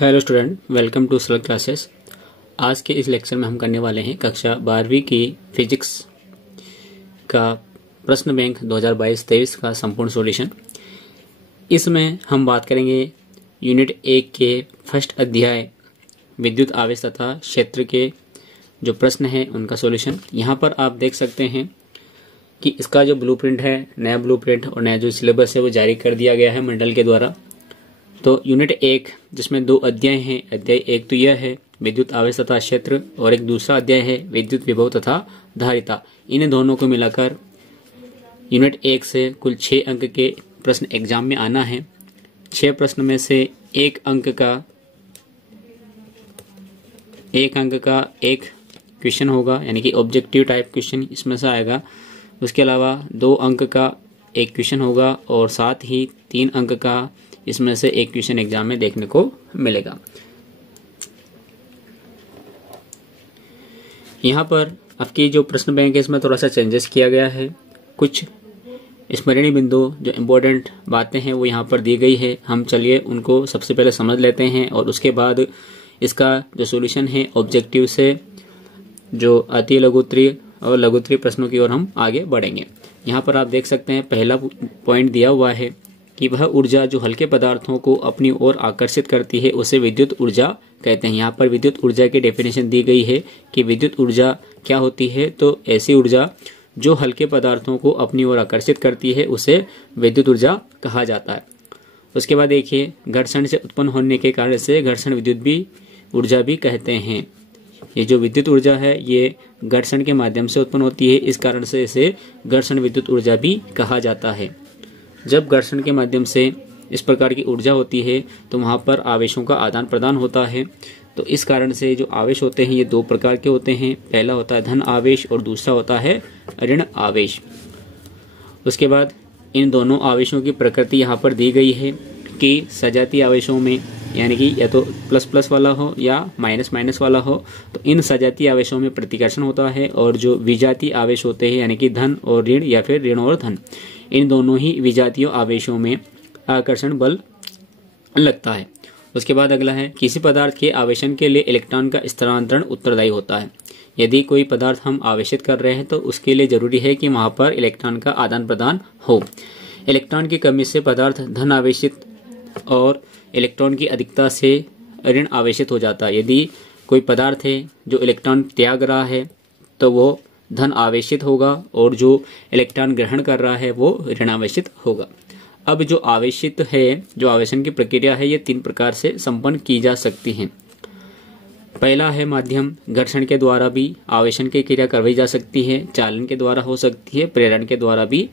Hello student, welcome to सरल classes. आज के इस लेक्चर में हम करने वाले हैं कक्षा 12वीं की फिजिक्स का प्रश्न बैंक 2022-23 का संपूर्ण सॉल्यूशन। इसमें हम बात करेंगे यूनिट 1 के फर्स्ट अध्याय विद्युत आवेश तथा क्षेत्र के जो प्रश्न हैं उनका सॉल्यूशन। यहाँ पर आप देख सकते हैं कि इसका जो ब्लूप्रिंट है, नया ब्लूप्रिंट और नया जो सिलेबस है वो जारी कर दिया गया है मंडल के द्वारा। तो यूनिट 1 जिसमें 2 अध्याय हैं, अध्याय 1 तो यह है विद्युत आवेश तथा क्षेत्र और एक दूसरा अध्याय है विद्युत विभव तथा धारिता। इन दोनों को मिलाकर यूनिट 1 से कुल 6 अंक के प्रश्न एग्जाम में आना है। 6 प्रश्न में से एक अंक का एक क्वेश्चन होगा, यानी कि ऑब्जेक्टिव टाइप क्वेश्चन इसमें से आएगा। उसके अलावा 2 अंक का एक क्वेश्चन होगा और साथ ही 3 अंक का इसमें से एक क्वेश्चन एग्जाम में देखने को मिलेगा। यहाँ पर आपकी जो प्रश्न बैंक है इसमें थोड़ा सा चेंजेस किया गया है। कुछ स्मरणीय बिंदु जो इम्पोर्टेंट बातें हैं वो यहाँ पर दी गई है। हम चलिए उनको सबसे पहले समझ लेते हैं और उसके बाद इसका जो सॉल्यूशन है ऑब्जेक्टिव से जो अति लघुत्तरीय और लघुत्तरीय प्रश्नों की ओर हम आगे बढ़ेंगे। यहाँ पर आप देख सकते हैं पहला पॉइंट दिया हुआ है कि वह ऊर्जा जो हल्के पदार्थों को अपनी ओर आकर्षित करती है उसे विद्युत ऊर्जा कहते हैं। यहाँ पर विद्युत ऊर्जा की डेफिनेशन दी गई है कि विद्युत ऊर्जा क्या होती है। तो ऐसी ऊर्जा जो हल्के पदार्थों को अपनी ओर आकर्षित करती है उसे विद्युत ऊर्जा कहा जाता है। उसके बाद देखिए, घर्षण से उत्पन्न होने के कारण से घर्षण विद्युत ऊर्जा भी कहते हैं। ये जो विद्युत ऊर्जा है ये घर्षण के माध्यम से उत्पन्न होती है, इस कारण से इसे घर्षण विद्युत ऊर्जा भी कहा जाता है। जब घर्षण के माध्यम से इस प्रकार की ऊर्जा होती है तो वहां पर आवेशों का आदान प्रदान होता है। तो इस कारण से जो आवेश होते हैं ये 2 प्रकार के होते हैं। पहला होता है धन आवेश और दूसरा होता है ऋण आवेश। उसके बाद इन दोनों आवेशों की प्रकृति यहाँ पर दी गई है कि सजातीय आवेशों में, यानी कि या तो प्लस प्लस वाला हो या माइनस माइनस वाला हो, तो इन सजातीय आवेशों में प्रतिकर्षण होता है। और जो विजातीय आवेश होते हैं, यानी कि धन और ऋण या फिर ऋण और धन, इन दोनों ही विजातीय आवेशों में आकर्षण बल लगता है। उसके बाद अगला है, किसी पदार्थ के आवेशन के लिए इलेक्ट्रॉन का स्थानांतरण उत्तरदायी होता है। यदि कोई पदार्थ हम आवेशित कर रहे हैं तो उसके लिए जरूरी है कि वहां पर इलेक्ट्रॉन का आदान प्रदान हो। इलेक्ट्रॉन की कमी से पदार्थ धन आवेशित और इलेक्ट्रॉन की अधिकता से ऋण आवेशित हो जाता है। यदि कोई पदार्थ है जो इलेक्ट्रॉन त्याग रहा है तो वो धन आवेशित होगा और जो इलेक्ट्रॉन ग्रहण कर रहा है वो ऋण आवेशित होगा। अब जो आवेशित है, जो आवेशन की प्रक्रिया है, ये 3 प्रकार से संपन्न की जा सकती है। पहला है माध्यम, घर्षण के द्वारा भी आवेशन की क्रिया करवाई जा सकती है, चालन के द्वारा हो सकती है, प्रेरण के द्वारा भी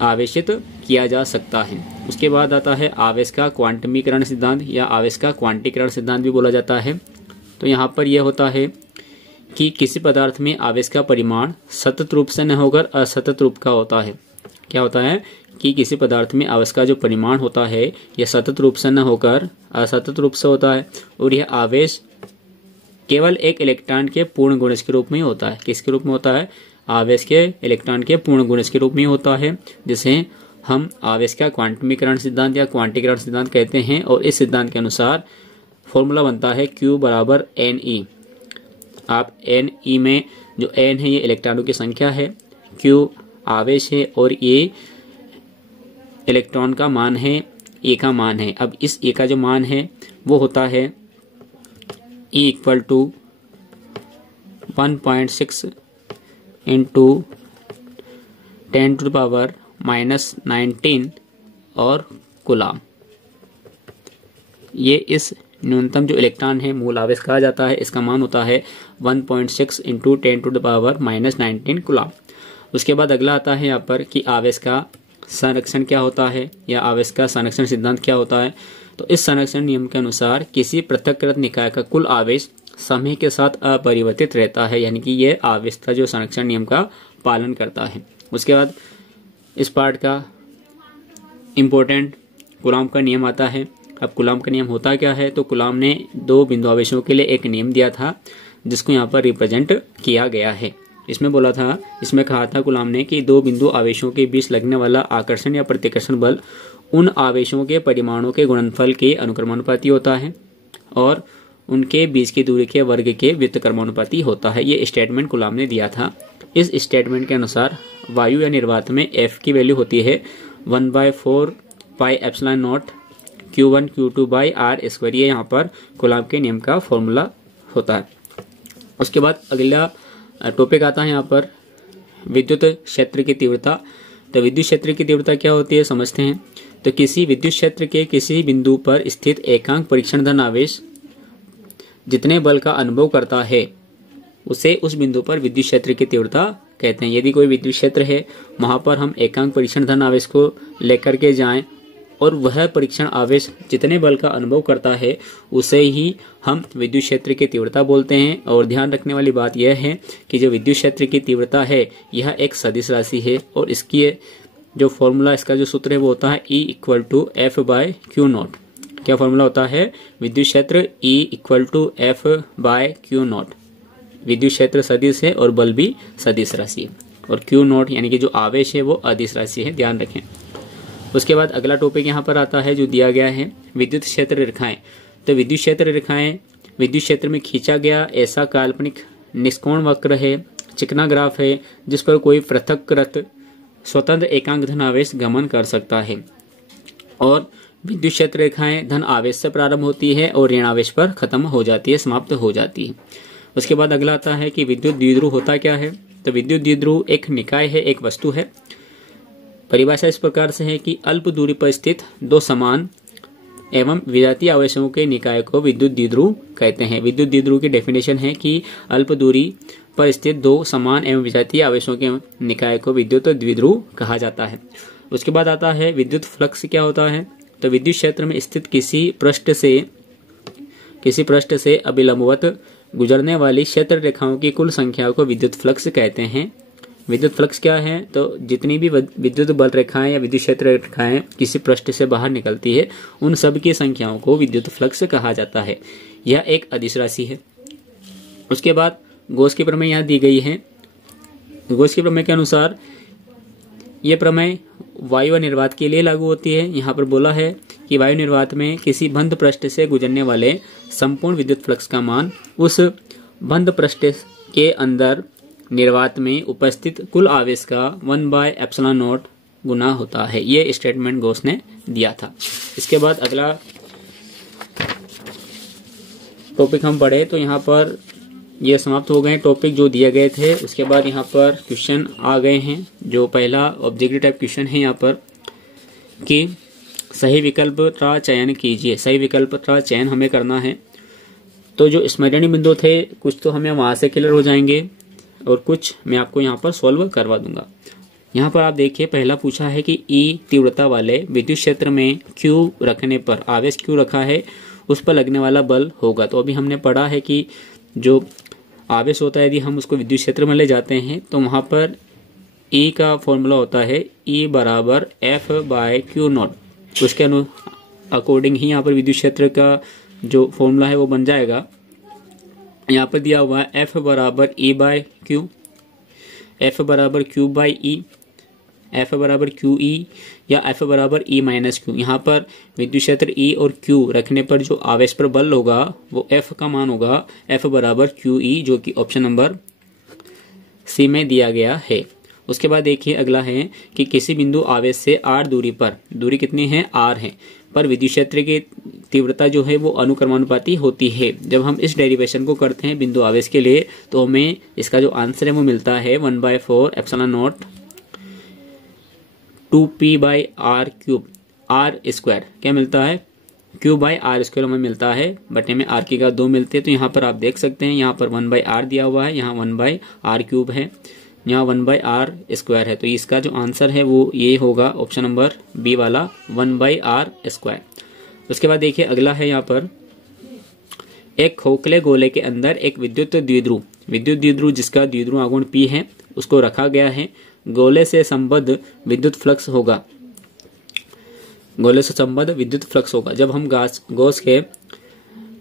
आवेशित किया जा सकता है। उसके बाद आता है आवेश का क्वांटमीकरण सिद्धांत या आवेश का क्वांटीकरण सिद्धांत भी बोला जाता है। तो यहाँ पर यह होता है कि किसी पदार्थ में आवेश का परिमाण सतत रूप से न होकर असतत रूप का होता है। क्या होता है कि किसी पदार्थ में आवेश का जो परिमाण होता है यह सतत रूप से न होकर असतत रूप से होता है और यह आवेश केवल एक इलेक्ट्रॉन के पूर्ण गुणज के रूप में होता है। किसके रूप में होता है? आवेश के इलेक्ट्रॉन के पूर्ण गुणज के रूप में होता है, जिसे हम आवेश का क्वांटमीकरण सिद्धांत या क्वांटीकरण सिद्धांत कहते हैं। और इस सिद्धांत के अनुसार फॉर्मूला बनता है Q बराबर NE। आप NE में जो N है ये इलेक्ट्रॉनों की संख्या है, Q आवेश है और ये इलेक्ट्रॉन का मान है, E का मान है। अब इस E का जो मान है वो होता है E इक्वल टू 1.6 इंटू 10⁻⁻19 और कूलम। ये इस न्यूनतम जो इलेक्ट्रॉन है मूल आवेश कहा जाता है, इसका मान होता है 1.6 इंटू 10⁻⁻19 कूलम। उसके बाद अगला आता है यहाँ पर कि आवेश का संरक्षण क्या होता है या आवेश का संरक्षण सिद्धांत क्या होता है। तो इस संरक्षण नियम के अनुसार किसी पृथक्कृत निकाय का कुल आवेश समय के साथ अपरिवर्तित रहता है, यानी कि यह आवेश का जो संरक्षण नियम का पालन करता है। उसके बाद इस पार्ट का इम्पोर्टेंट कूलम का नियम आता है। अब कूलम का नियम होता क्या है? तो कूलम ने 2 बिंदु आवेशों के लिए एक नियम दिया था जिसको यहाँ पर रिप्रेजेंट किया गया है। इसमें कहा था कूलम ने कि 2 बिंदु आवेशों के बीच लगने वाला आकर्षण या प्रतिकर्षण बल उन आवेशों के परिमाणों के गुणनफल के अनुक्रमानुपाती होता है और उनके बीच की दूरी के वर्ग के व्युत्क्रमानुपाती होता है। ये स्टेटमेंट गुलाम ने दिया था। इस स्टेटमेंट के अनुसार वायु या निर्वात में F की वैल्यू होती है 1/4 pi epsilon not Q1 Q2 by R square. ये यहाँ पर गुलाम के नियम का फॉर्मूला होता है। उसके बाद अगला टॉपिक आता है यहाँ पर विद्युत क्षेत्र की तीव्रता। तो विद्युत क्षेत्र की तीव्रता क्या होती है समझते हैं। तो किसी विद्युत क्षेत्र के किसी बिंदु पर स्थित एकांक परीक्षण धन आवेश जितने बल का अनुभव करता है उसे उस बिंदु पर विद्युत क्षेत्र की तीव्रता कहते हैं। यदि कोई विद्युत क्षेत्र है, वहां पर हम एकांक परीक्षण धन आवेश को लेकर के जाएं और वह परीक्षण आवेश जितने बल का अनुभव करता है उसे ही हम विद्युत क्षेत्र की तीव्रता बोलते हैं। और ध्यान रखने वाली बात यह है कि जो विद्युत क्षेत्र की तीव्रता है यह एक सदिश राशि है और इसकी जो फॉर्मूला, इसका जो सूत्र है वो होता है E=F/Q0। क्या फॉर्मूला होता है? विद्युत क्षेत्र E=F/Q0। विद्युत क्षेत्र सदिश है और बल भी सदिश राशि है और Q0 यानी कि जो आवेश है वो अदिश राशि है, ध्यान रखें। उसके बाद अगला टॉपिक यहाँ पर आता है जो दिया गया है विद्युत क्षेत्र रेखाएं। तो विद्युत क्षेत्र रेखाएं विद्युत क्षेत्र में खींचा गया ऐसा काल्पनिक निष्कोण वक्र है, चिकना ग्राफ है जिस पर कोई पृथक्कृत स्वतंत्र एकांक धन आवेश गमन कर सकता है। और विद्युत क्षेत्र रेखाएं धन आवेश से प्रारंभ होती है और ऋण आवेश पर खत्म हो जाती है, समाप्त हो जाती है। उसके बाद अगला आता है कि विद्युत द्विध्रुव होता क्या है। तो विद्युत द्विध्रुव एक निकाय है, एक वस्तु है। परिभाषा इस प्रकार से है कि अल्प दूरी पर स्थित दो समान एवं विजातीय आवेशों के निकाय को विद्युत द्विध्रुव कहते हैं। विद्युत द्विध्रुव की डेफिनेशन है कि अल्प दूरी पर स्थित दो समान एवं विजातीय आवेशों के निकाय को विद्युत द्विध्रुव कहा जाता है। उसके बाद आता है विद्युत फ्लक्स क्या होता है। तो विद्युत क्षेत्र में स्थित किसी पृष्ठ से अभिलंबवत गुजरने वाली क्षेत्र रेखाओं की कुल संख्या को विद्युत फ्लक्स कहते हैं। विद्युत फ्लक्स क्या है? तो जितनी भी विद्युत बल रेखाएं या विद्युत क्षेत्र रेखाएं किसी पृष्ठ से बाहर निकलती है उन सब की संख्याओं को विद्युत फ्लक्स कहा जाता है। यह एक अदिश राशि है। उसके बाद गॉस की प्रमेय यहाँ दी गई है। गॉस की प्रमेय के अनुसार यह प्रमेय वायु निर्वात के लिए लागू होती है। यहाँ पर बोला है कि वायु निर्वात में किसी बंद पृष्ठ से गुजरने वाले संपूर्ण विद्युत फ्लक्स का मान उस बंद पृष्ठ के अंदर निर्वात में उपस्थित कुल आवेश का 1/ε0 गुना होता है। ये स्टेटमेंट गॉस ने दिया था। इसके बाद अगला टॉपिक हम पढ़े तो यहाँ पर ये समाप्त हो गए टॉपिक जो दिए गए थे। उसके बाद यहाँ पर क्वेश्चन आ गए हैं। जो पहला ऑब्जेक्टिव टाइप क्वेश्चन है यहाँ पर कि सही विकल्प का चयन कीजिए। सही विकल्प का चयन हमें करना है। तो जो स्मरणीय बिंदु थे कुछ तो हमें वहां से क्लियर हो जाएंगे और कुछ मैं आपको यहाँ पर सॉल्व करवा दूंगा। यहाँ पर आप देखिए पहला पूछा है कि E तीव्रता वाले विद्युत क्षेत्र में Q रखने पर आवेश Q रखा है उस पर लगने वाला बल होगा। तो अभी हमने पढ़ा है कि जो आवेश होता है यदि हम उसको विद्युत क्षेत्र में ले जाते हैं तो वहां पर E का फॉर्मूला होता है E=F/Q0। तो उसके अकॉर्डिंग ही यहाँ पर विद्युत क्षेत्र का जो फॉर्मूला है वो बन जाएगा। यहाँ पर दिया हुआ है F=E/Q, F=Q/E, F=QE या F=E-Q। यहाँ पर विद्युत क्षेत्र E और Q रखने पर जो आवेश पर बल होगा वो F का मान होगा F=QE, जो कि ऑप्शन नंबर सी में दिया गया है। उसके बाद देखिए अगला है कि किसी बिंदु आवेश से R दूरी पर, दूरी कितनी है? R है, पर विद्युत क्षेत्र की तीव्रता जो है वो अनुक्रमानुपाती होती है। जब हम इस डेरिवेशन को करते हैं बिंदु आवेश के लिए तो हमें इसका जो आंसर है वो मिलता है 1/4ε0 2p/r³ r²। क्या मिलता है? Q/r² हमें मिलता है, बटे में r की का 2 मिलते हैं। तो यहाँ पर आप देख सकते हैं यहाँ पर 1/r दिया हुआ है, यहाँ 1/r³ है, यहाँ 1/r² है। तो इसका जो आंसर है वो ये होगा ऑप्शन नंबर बी वाला 1/r²। उसके बाद देखिए अगला है यहाँ पर एक खोखले गोले के अंदर एक विद्युत द्विध्रुव जिसका द्विध्रुव आघूर्ण P है उसको रखा गया है। गोले से संबद्ध विद्युत फ्लक्स होगा, जब हम गॉस के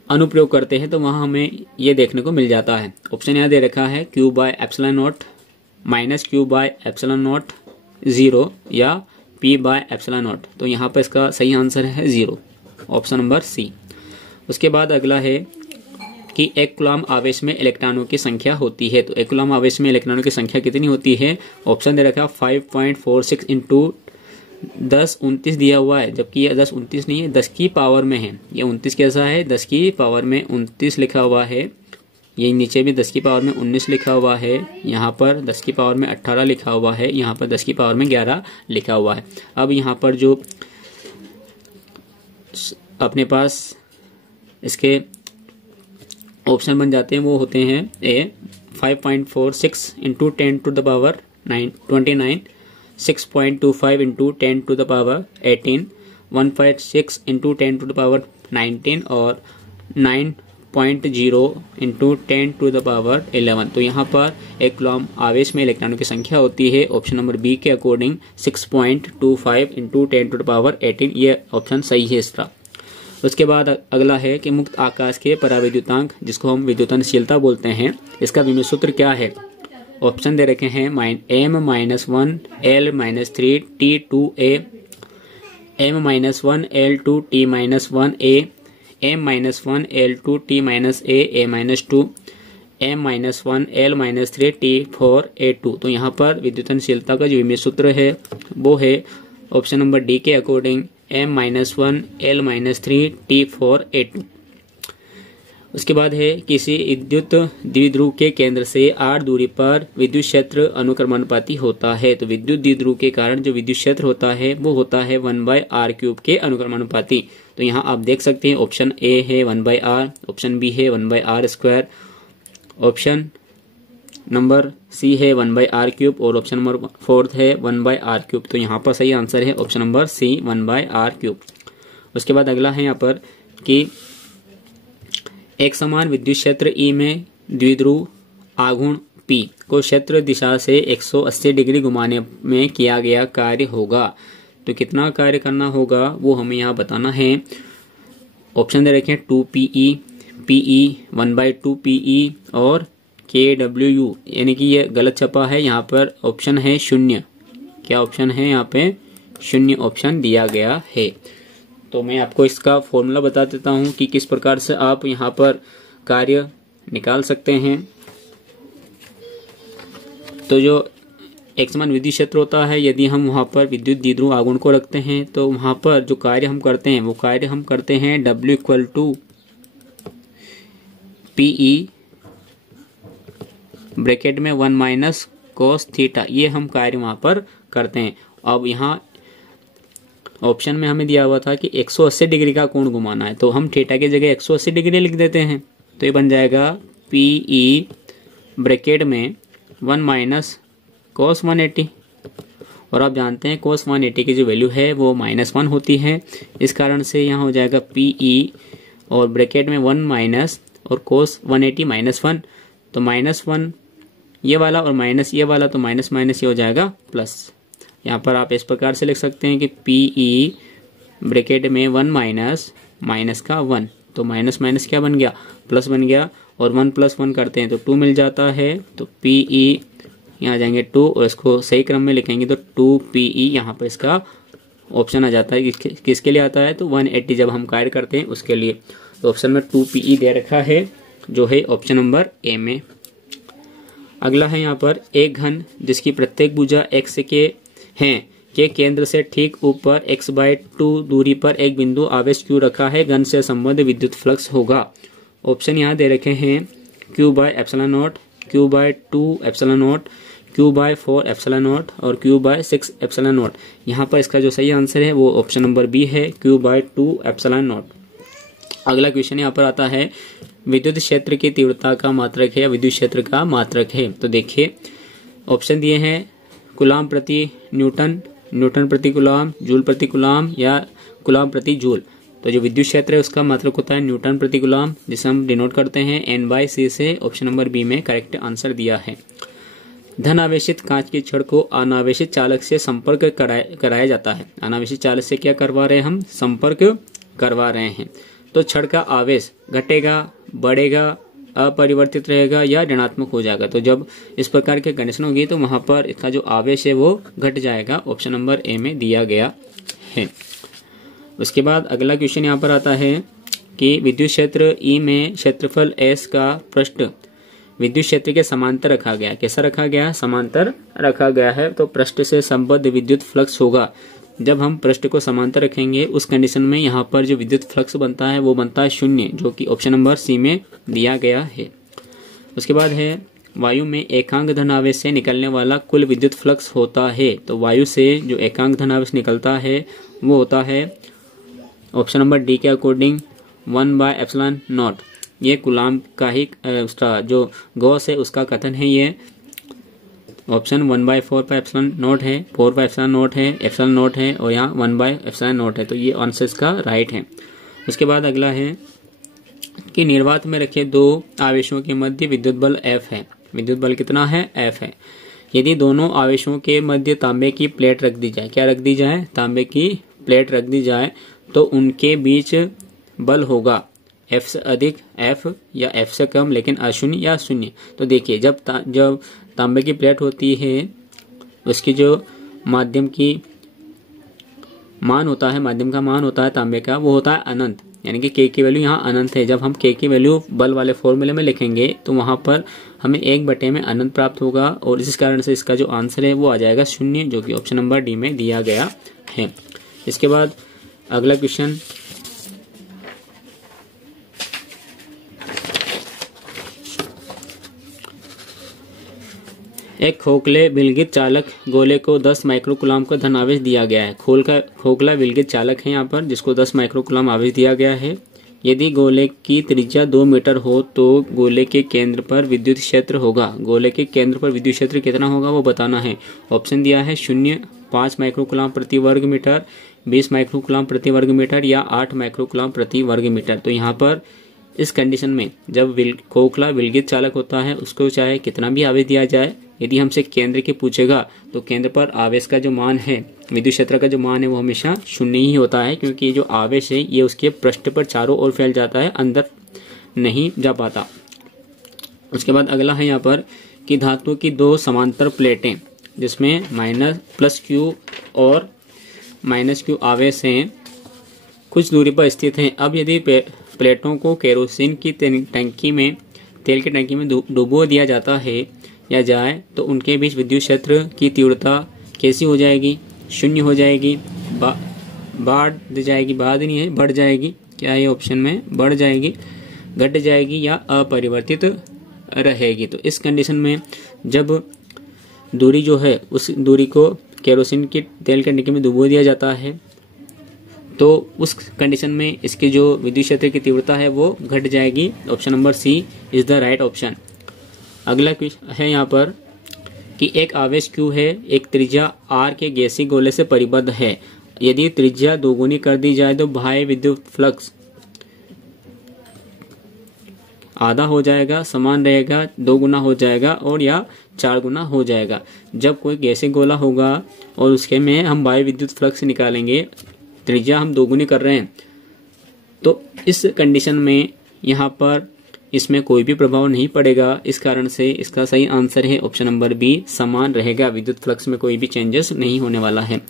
अनुप्रयोग करते हैं तो वहां हमें ये देखने को मिल जाता है। ऑप्शन यहाँ दे रखा है Q/ε0 -Q/ε0 0 या P/ε0। तो यहाँ पर इसका सही आंसर है 0, ऑप्शन नंबर सी। उसके बाद अगला है कि एक कूलम्ब आवेश में इलेक्ट्रॉनों की संख्या होती है। तो एक कूलम्ब आवेश में इलेक्ट्रॉनों की संख्या कितनी होती है? ऑप्शन दे रखा है 5.46 इंटू 10⁻⁹ दिया हुआ है, जबकि ये 10⁻⁹ नहीं है, 10 की पावर में है। ये 29 कैसा है? 10 की पावर में 29 लिखा हुआ है। ये नीचे भी 10 की पावर में 19 लिखा हुआ है, यहाँ पर 10 की पावर में 18 लिखा हुआ है, यहाँ पर 10 की पावर में 11 लिखा हुआ है। अब यहाँ पर जो अपने पास इसके ऑप्शन बन जाते हैं वो होते हैं ए 5.46 इंटू 10⁻⁹ 6.25 इंटू 10⁻18, 1.6 इंटू 10⁻19 और 9.0 इंटू 10⁻11। तो यहाँ पर एक कूलम्ब आवेश में इलेक्ट्रॉनों की संख्या होती है ऑप्शन नंबर बी के अकॉर्डिंग 6.25 इंटू 10⁻18। ये ऑप्शन सही है इसका। उसके बाद अगला है कि मुक्त आकाश के पराविद्युतांक, जिसको हम विद्युतनशीलता बोलते हैं, इसका विमेय सूत्र क्या है? ऑप्शन दे रखे हैं m-1 L-3 T2a, m-1 L2 T-1a, m-1 L2 T-a, a-2, m-1 L-3 T4a2। तो यहाँ पर विद्युतनशीलता का जो विमेय सूत्र है वो है ऑप्शन नंबर डी के अकॉर्डिंग m-1 L-3 T4a2। उसके बाद है किसी विद्युत द्विध्रुव के केंद्र से r दूरी पर विद्युत क्षेत्र अनुक्रमानुपाती होता है। तो विद्युत द्विध्रुव के कारण जो विद्युत क्षेत्र होता है वो होता है 1/r³ के अनुक्रमानुपाती। तो यहाँ आप देख सकते हैं ऑप्शन ए है 1/r, ऑप्शन बी है 1/r², ऑप्शन नंबर सी है 1/r³ और ऑप्शन नंबर 4 है 1/r³। तो यहाँ पर सही आंसर है ऑप्शन नंबर सी 1/r³। उसके बाद अगला है यहाँ पर कि एक समान विद्युत क्षेत्र E में द्विध्रुव आघूर्ण P को क्षेत्र दिशा से 180 डिग्री घुमाने में किया गया कार्य होगा। तो कितना कार्य करना होगा वो हमें यहाँ बताना है। ऑप्शन दे रखे हैं 2PE, PE 1/2 PE और KWU, यानी कि ये गलत छपा है, यहाँ पर ऑप्शन है 0। क्या ऑप्शन है? यहाँ पे 0 ऑप्शन दिया गया है। तो मैं आपको इसका फॉर्मूला बता देता हूं कि किस प्रकार से आप यहाँ पर कार्य निकाल सकते हैं। तो जो एक समान विद्युत क्षेत्र होता है, यदि हम वहां पर विद्युत द्विध्रुव आघूर्ण को रखते हैं तो वहां पर जो कार्य हम करते हैं वो कार्य हम करते हैं W = PE ब्रैकेट में 1 - cos थीटा, ये हम कार्य वहां पर करते हैं। अब यहाँ ऑप्शन में हमें दिया हुआ था कि 180 डिग्री का कोण घुमाना है, तो हम थीटा की जगह 180 डिग्री लिख देते हैं। तो ये बन जाएगा PE ब्रैकेट में 1 - cos 180, और आप जानते हैं cos 180 की जो वैल्यू है वो -1 होती है। इस कारण से यहाँ हो जाएगा PE और ब्रैकेट में 1 और cos 180 -1, तो -1 ये वाला और माइनस ये वाला, तो माइनस माइनस ये हो जाएगा प्लस। यहाँ पर आप इस प्रकार से लिख सकते हैं कि PE ब्रैकेट में 1 - -1, तो माइनस माइनस क्या बन गया? प्लस बन गया, और 1 + 1 करते हैं तो 2 मिल जाता है। तो PE यहाँ जाएंगे 2 और इसको सही क्रम में लिखेंगे तो 2PE यहाँ पर इसका ऑप्शन आ जाता है। किसके लिए आता है? तो 180 जब हम कार्य करते हैं उसके लिए। तो ऑप्शन में 2PE दे रखा है जो है ऑप्शन नंबर ए में। अगला है यहाँ पर एक घन जिसकी प्रत्येक भुजा x के केंद्र से ठीक ऊपर x/2 दूरी पर एक बिंदु आवेश q रखा है, घन से संबंध विद्युत फ्लक्स होगा। ऑप्शन यहाँ दे रखे हैं Q/ε0, Q/2ε0, Q/4ε0 और Q/6ε0। यहाँ पर इसका जो सही आंसर है वो ऑप्शन नंबर बी है, Q/2ε0। अगला क्वेश्चन यहाँ पर आता है विद्युत क्षेत्र की तीव्रता का मात्रक है या विद्युत क्षेत्र का मात्रक है। तो देखिए ऑप्शन दिए हैं कूलम्ब प्रति न्यूटन, न्यूटन प्रति कूलम्ब, जूल प्रति कूलम्ब या कूलम्ब प्रति जूल। तो जो विद्युत क्षेत्र है उसका मात्रक होता है न्यूटन प्रति कूलम्ब, जिसे हम डिनोट करते हैं N/C से। ऑप्शन नंबर बी में करेक्ट आंसर दिया है। धन आवेशित कांच की छड़ को अनावेशित चालक से संपर्क कराया जाता है। अनावेशित चालक से क्या करवा रहे हैं? हम संपर्क करवा रहे हैं। तो छड़ का आवेश घटेगा, बढ़ेगा, अपरिवर्तित रहेगा या ऋणात्मक हो जाएगा। तो जब इस प्रकार की कंडीशन होगी तो वहां पर इसका जो आवेश है वो घट जाएगा। ऑप्शन नंबर ए में दिया गया है। उसके बाद अगला क्वेश्चन यहाँ पर आता है कि विद्युत क्षेत्र ई में क्षेत्रफल एस का पृष्ठ विद्युत क्षेत्र के समांतर रखा गया। कैसा रखा गया? समांतर रखा गया है। तो पृष्ठ से संबद्ध विद्युत फ्लक्स होगा। जब हम पृष्ठ को समांतर रखेंगे उस कंडीशन में यहाँ पर जो विद्युत फ्लक्स बनता है वो बनता है 0, जो कि ऑप्शन नंबर सी में दिया गया है। उसके बाद है वायु में एकांक धनावेश से निकलने वाला कुल विद्युत फ्लक्स होता है। तो वायु से जो एकांक धनावेश निकलता है वो होता है ऑप्शन नंबर डी के अकॉर्डिंग 1/ε0। ये कूलाम का ही उसका जो गॉस है उसका कथन है। ये ऑप्शन 1/4/ε0 है, 4/ε0 है, ε0 है और यहाँ 1/ε0 है। तो ये आंसर इसका राइट है। उसके बाद अगला है कि निर्वात में रखे दो आवेशों के मध्य विद्युत बल F है। विद्युत बल कितना है? F है। यदि दोनों आवेशों के मध्य तांबे की प्लेट रख दी जाए, क्या रख दी जाए? तांबे की प्लेट रख दी जाए, तो उनके बीच बल होगा F से अधिक F या F से कम लेकिन अशून्य या शून्य। तो देखिए जब तांबे की प्लेट होती है उसकी जो माध्यम की मान होता है, माध्यम का मान होता है तांबे का, वो होता है अनंत, यानी कि K की वैल्यू यहाँ अनंत है। जब हम K की वैल्यू बल वाले फॉर्मूले में लिखेंगे तो वहां पर हमें 1/में अनंत प्राप्त होगा और इस कारण से इसका जो आंसर है वो आ जाएगा 0, जो कि ऑप्शन नंबर डी में दिया गया है। इसके बाद अगला क्वेश्चन एक खोखले विलगित चालक गोले को 10 माइक्रोकूलाम का धनावेश दिया गया है। खोखला विलगित चालक है यहाँ पर, जिसको 10 माइक्रोकूलाम आवेश दिया गया है। यदि गोले की त्रिज्या 2 मीटर हो तो गोले के केंद्र पर विद्युत क्षेत्र होगा। गोले के केंद्र पर विद्युत क्षेत्र कितना होगा वो बताना है। ऑप्शन दिया है 0, 5 माइक्रोकूलाम प्रति वर्ग मीटर, 20 माइक्रोकूलाम प्रति वर्ग मीटर या 8 माइक्रोकूलाम प्रति वर्ग मीटर। तो यहाँ पर इस कंडीशन में जब खोखला विलगित चालक होता है उसको चाहे कितना भी आवेश दिया जाए, यदि हमसे केंद्र के पूछेगा तो केंद्र पर आवेश का जो मान है, विद्युत क्षेत्र का जो मान है वो हमेशा 0 ही होता है, क्योंकि ये जो आवेश है ये उसके पृष्ठ पर चारों ओर फैल जाता है, अंदर नहीं जा पाता। उसके बाद अगला है यहाँ पर कि धातु की 2 समांतर प्लेटें जिसमें +Q और -Q आवेश हैं कुछ दूरी पर स्थित हैं। अब यदि प्लेटों को केरोसिन की टंकी में, तेल की टंकी में डुबो दिया जाता है या जाए तो उनके बीच विद्युत क्षेत्र की तीव्रता कैसी हो जाएगी? 0 हो जाएगी, बढ़ जाएगी, बाद नहीं है, बढ़ जाएगी। क्या ये ऑप्शन में बढ़ जाएगी, घट जाएगी या अपरिवर्तित रहेगी? तो इस कंडीशन में जब दूरी जो है उस दूरी को केरोसिन की तेल की टंकी में डुबो दिया जाता है तो उस कंडीशन में इसकी जो विद्युत क्षेत्र की तीव्रता है वो घट जाएगी। Option number C is the right option. अगला क्वेश्चन है यहाँ पर कि एक आवेश Q है, एक त्रिज्या R के गैसीय गोले से परिबद्ध है। यदि त्रिज्या दोगुनी कर दी जाए तो बाह्य विद्युत फ्लक्स आधा हो जाएगा, समान रहेगा, 2 गुना हो जाएगा और या 4 गुना हो जाएगा। जब कोई गैसीय गोला होगा और उसके में हम बाह्य विद्युत फ्लक्स निकालेंगे, त्रिज्या हम 2 गुनी कर रहे हैं, तो इस कंडीशन में यहाँ पर इसमें कोई भी प्रभाव नहीं पड़ेगा। इस कारण से इसका सही आंसर है ऑप्शन नंबर बी, समान रहेगा, विद्युत फ्लक्स में कोई भी चेंजेस नहीं होने वाला है।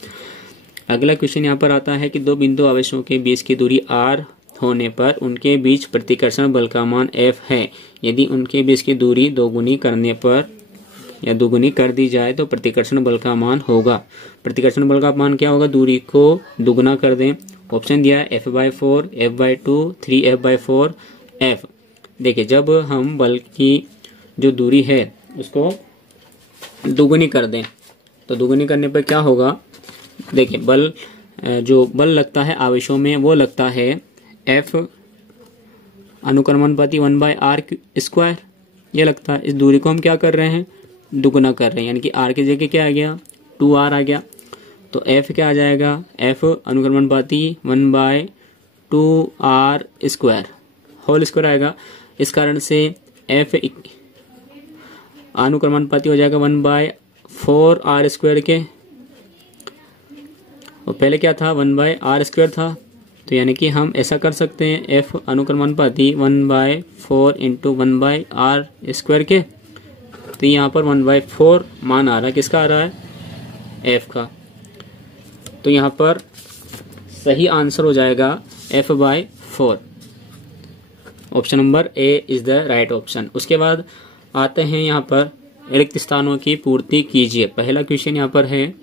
अगला क्वेश्चन यहाँ पर आता है कि 2 बिंदु आवेशों के बीच की दूरी r होने पर उनके बीच प्रतिकर्षण बल का मान F है। यदि उनके बीच की दूरी दोगुनी करने पर या दोगुनी कर दी जाए तो प्रतिकर्षण बल का मान होगा। प्रतिकर्षण बल का मान क्या होगा? दूरी को दुगुना कर दें। ऑप्शन दिया है F/4, F/2, 3F/4, F। देखिए जब हम बल की जो दूरी है उसको दुगुनी कर दें तो दुगुनी करने पर क्या होगा? देखिए बल जो बल लगता है आवेशों में वो लगता है F अनुक्रमणपति 1/r², ये लगता है। इस दूरी को हम क्या कर रहे हैं? दुगुना कर रहे हैं, यानी कि r की जगह क्या आ गया? 2r आ गया। तो F क्या आ जाएगा? F अनुक्रमणपति 1/2r² होल स्क्वायर आएगा। इस कारण से F अनुक्रमणपति हो जाएगा 1/4r² के, और पहले क्या था? 1/r² था। तो यानी कि हम ऐसा कर सकते हैं F अनुक्रमणपति 1/4 × 1/r² के। तो यहाँ पर 1/4 मान आ रहा है, किसका आ रहा है? F का। तो यहाँ पर सही आंसर हो जाएगा F/4। Option number A is the right option. उसके बाद आते हैं यहाँ पर रिक्त स्थानों की पूर्ति कीजिए। पहला क्वेश्चन यहाँ पर है,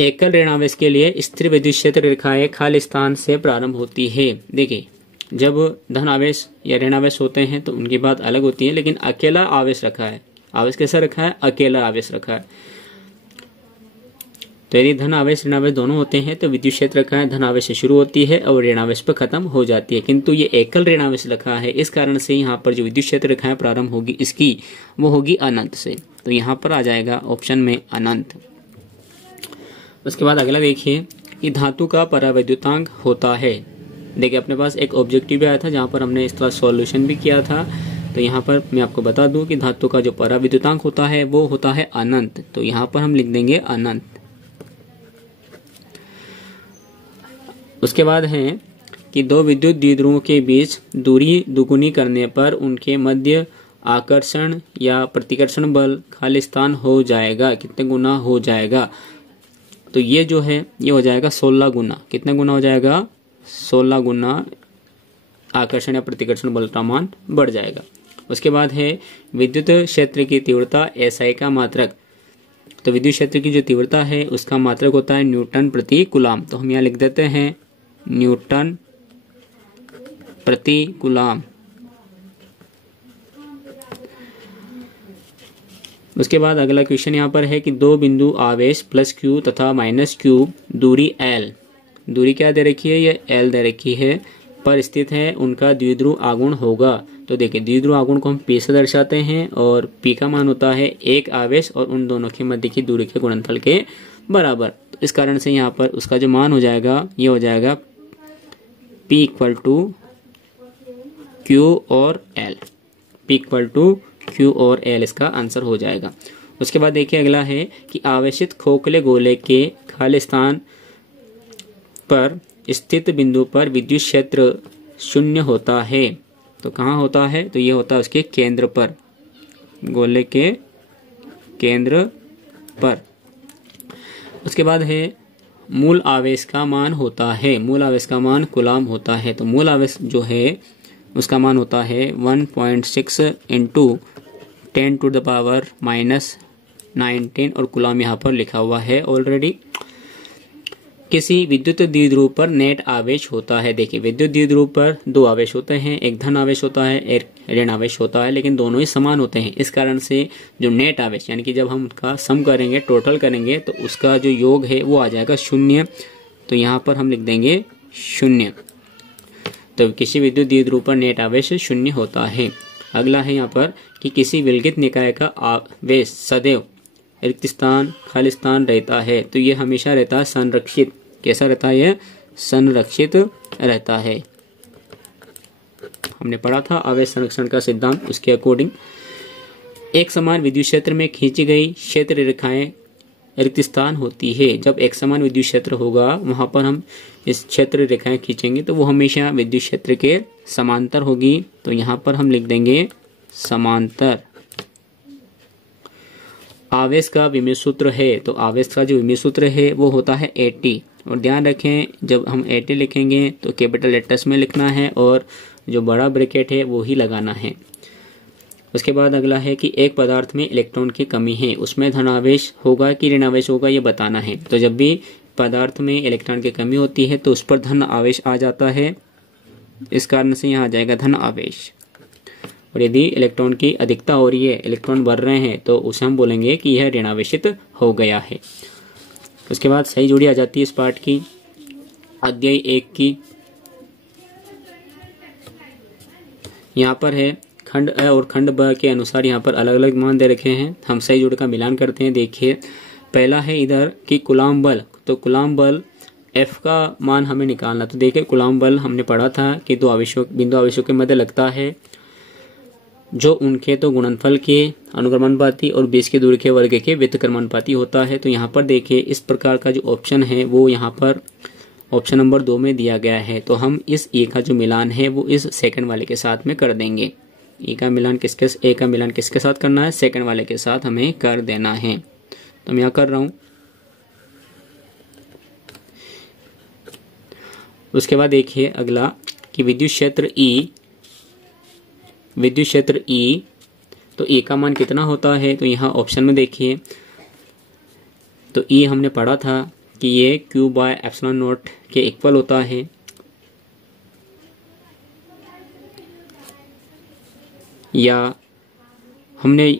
एकल ऋणावेश के लिए स्थिर विद्युत क्षेत्र रेखाएं खाली स्थान से प्रारंभ होती है। देखिए, जब धन आवेश या ऋणावेश होते हैं तो उनकी बात अलग होती है, लेकिन अकेला आवेश रखा है, आवेश कैसा रखा है, अकेला आवेश रखा है। तो यदि धन आवेश ऋणावेश दोनों होते हैं तो विद्युत क्षेत्र रेखाएं धन आवेश से शुरू होती है और ऋणावेश पर खत्म हो जाती है, किंतु ये एकल ऋणावेश रखा है, इस कारण से यहाँ पर जो विद्युत क्षेत्र रेखाएं प्रारंभ होगी इसकी वो होगी अनंत से। तो यहाँ पर आ जाएगा ऑप्शन में अनंत। उसके बाद अगला देखिए कि धातु का परावैद्युतांक होता है। देखिए, अपने पास एक ऑब्जेक्टिव भी आया था जहाँ पर हमने इसका सॉल्यूशन भी किया था। तो यहाँ पर मैं आपको बता दूं कि धातु का जो परावैद्युतांक होता है वो होता है अनंत। तो यहाँ पर हम लिख देंगे अनंत। उसके बाद है कि दो विद्युत द्विध्रुवों के बीच दूरी दुगुनी करने पर उनके मध्य आकर्षण या प्रतिकर्षण बल खाली स्थान हो जाएगा। कितने गुना हो जाएगा? तो ये जो है ये हो जाएगा 16 गुना। कितने गुना हो जाएगा? 16 गुना आकर्षण या प्रतिकर्षण बल का मान बढ़ जाएगा। उसके बाद है विद्युत क्षेत्र की तीव्रता SI का मात्रक। तो विद्युत क्षेत्र की जो तीव्रता है उसका मात्रक होता है न्यूटन प्रति कूलाम। तो हम यहाँ लिख देते हैं न्यूटन प्रति कूलाम। उसके बाद अगला क्वेश्चन यहाँ पर है कि दो बिंदु आवेश +Q तथा -Q दूरी L, दूरी क्या दे रखी है? ये L दे रखी है, पर स्थित है, उनका द्विध्रुव आघूर्ण होगा। तो देखिए, द्विध्रुव आघूर्ण को हम P से दर्शाते हैं और P का मान होता है एक आवेश और उन दोनों के मध्य की दूरी के गुणनफल के बराबर। तो इस कारण से यहाँ पर उसका जो मान हो जाएगा ये हो जाएगा P = Q और L। P = Q और L इसका आंसर हो जाएगा। उसके बाद देखिए अगला है कि आवेशित खोखले गोले के खाली स्थान पर स्थित बिंदु पर विद्युत क्षेत्र 0 होता है। तो कहाँ होता है? तो ये होता है उसके केंद्र पर, गोले के केंद्र पर। उसके बाद है मूल आवेश का मान होता है, मूल आवेश का मान कूलाम होता है। तो मूल आवेश जो है उसका मान होता है 1.6 × 10⁻⁻19 और कूलाम यहाँ पर लिखा हुआ है ऑलरेडी। किसी विद्युत द्विध्रुव पर नेट आवेश होता है। देखिए, विद्युत द्विध्रुव पर दो आवेश होते हैं, एक धन आवेश होता है, एक ऋण आवेश होता है, लेकिन दोनों ही समान होते हैं। इस कारण से जो नेट आवेश यानी कि जब हम उसका सम करेंगे, टोटल करेंगे, तो उसका जो योग है वो आ जाएगा 0। तो यहाँ पर हम लिख देंगे 0। तो किसी विद्युत द्विध्रुव पर नेट आवेश 0 होता है। अगला है यहाँ पर कि किसी विलगित निकाय का आवेश सदैव रिक्त स्थान खाली स्थान रहता है। तो ये हमेशा रहता है संरक्षित। कैसा रहता है? ये संरक्षित रहता है। हमने पढ़ा था आवेश संरक्षण का सिद्धांत, उसके अकॉर्डिंग एक समान विद्युत क्षेत्र में खींची गई क्षेत्र रेखाएं रिक्त स्थान होती है। जब एक समान विद्युत क्षेत्र होगा वहां पर हम इस क्षेत्र रेखाएं खींचेंगे तो वो हमेशा विद्युत क्षेत्र के समांतर होगी। तो यहाँ पर हम लिख देंगे समांतर। आवेश का विमेय सूत्र है, तो आवेश का जो विमेय सूत्र है वो होता है AT। और ध्यान रखें, जब हम AT लिखेंगे तो कैपिटल लेटर्स में लिखना है और जो बड़ा ब्रैकेट है वो ही लगाना है। उसके बाद अगला है कि एक पदार्थ में इलेक्ट्रॉन की कमी है, उसमें धनावेश होगा कि ऋणावेश होगा ये बताना है। तो जब भी पदार्थ में इलेक्ट्रॉन की कमी होती है तो उस पर धन आवेश आ जाता है, इस कारण से यहाँ आ जाएगा धन आवेश। और यदि इलेक्ट्रॉन की अधिकता हो रही है, इलेक्ट्रॉन बढ़ रहे हैं, तो उसे हम बोलेंगे कि यह ऋणावेशित हो गया है। उसके बाद सही जोड़ी आ जाती है इस पाठ की, अध्याय 1 की। यहाँ पर है खंड अ और खंड ब के अनुसार यहाँ पर अलग अलग मान दे रखे हैं। हम सही जोड़ का मिलान करते हैं। देखिए, पहला है इधर कि कूलाम बल। तो कूलाम बल F का मान हमें निकालना। तो देखिए, कूलाम बल हमने पढ़ा था कि दो आवेशों बिंदु आवेशों के मध्य लगता है, जो उनके तो गुणनफल के अनुक्रमानुपाती और बीच की दूरी के वर्ग के व्युत्क्रमानुपाती होता है। तो यहाँ पर देखिए, इस प्रकार का जो ऑप्शन है वो यहाँ पर ऑप्शन नंबर 2 में दिया गया है। तो हम इस ए का जो मिलान है वो इस सेकंड वाले के साथ में कर देंगे। ए का मिलान किसके साथ करना है? सेकंड वाले के साथ हमें कर देना है। तो मैं यहाँ कर रहा हूँ। उसके बाद देखिए अगला कि विद्युत क्षेत्र E, तो E का मान कितना होता है, तो यहाँ ऑप्शन में देखिए, तो E हमने पढ़ा था कि ये Q/ε0 के इक्वल होता है। या हमने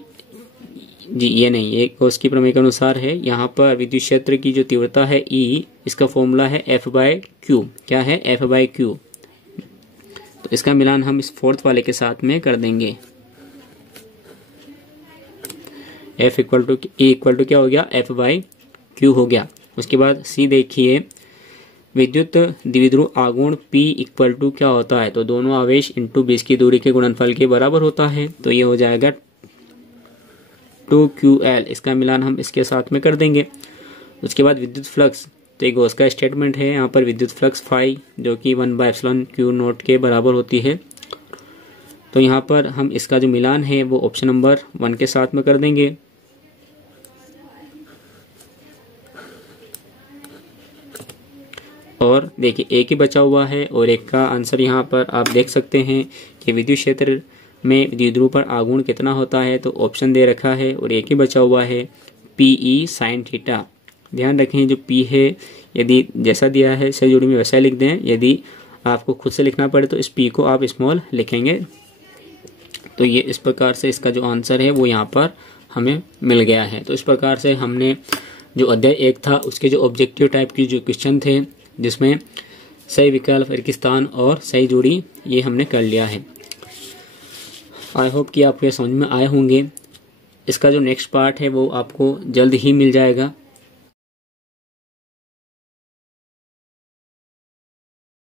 जी ये नहीं, ये गॉस की प्रमेय के अनुसार है। यहाँ पर विद्युत क्षेत्र की जो तीव्रता है E, इसका फॉर्मूला है F/Q। क्या है? F/Q। तो इसका मिलान हम इस फोर्थ वाले के साथ में कर देंगे। F equal to E equal to क्या हो गया? F/Q हो गया। उसके बाद C देखिए, विद्युत द्विध्रुव आघूर्ण P इक्वल टू क्या होता है, तो दोनों आवेश इंटू बीच की दूरी के गुणनफल के बराबर होता है। तो ये हो जाएगा 2QL। इसका मिलान हम इसके साथ में कर देंगे। उसके बाद विद्युत फ्लक्स, तो एक गॉस का स्टेटमेंट है। यहाँ पर विद्युत फ्लक्स फाई जो कि 1/ε/Q0 के बराबर होती है। तो यहाँ पर हम इसका जो मिलान है वो ऑप्शन नंबर 1 के साथ में कर देंगे। और देखिए एक ही बचा हुआ है और एक का आंसर यहाँ पर आप देख सकते हैं कि विद्युत क्षेत्र में द्विध्रुव पर आघूर्ण कितना होता है, तो ऑप्शन दे रखा है और एक ही बचा हुआ है PE sin थीटा। ध्यान रखें जो P है, यदि जैसा दिया है सही जोड़ी में वैसा लिख दें। यदि आपको खुद से लिखना पड़े तो इस P को आप स्मॉल लिखेंगे। तो ये इस प्रकार से इसका जो आंसर है वो यहाँ पर हमें मिल गया है। तो इस प्रकार से हमने जो अध्याय 1 था उसके जो ऑब्जेक्टिव टाइप की जो क्वेश्चन थे, जिसमें सही विकल्प, रिक्त स्थान और सही जोड़ी, ये हमने कर लिया है। आई होप कि आपको ये समझ में आए होंगे। इसका जो नेक्स्ट पार्ट है वो आपको जल्द ही मिल जाएगा।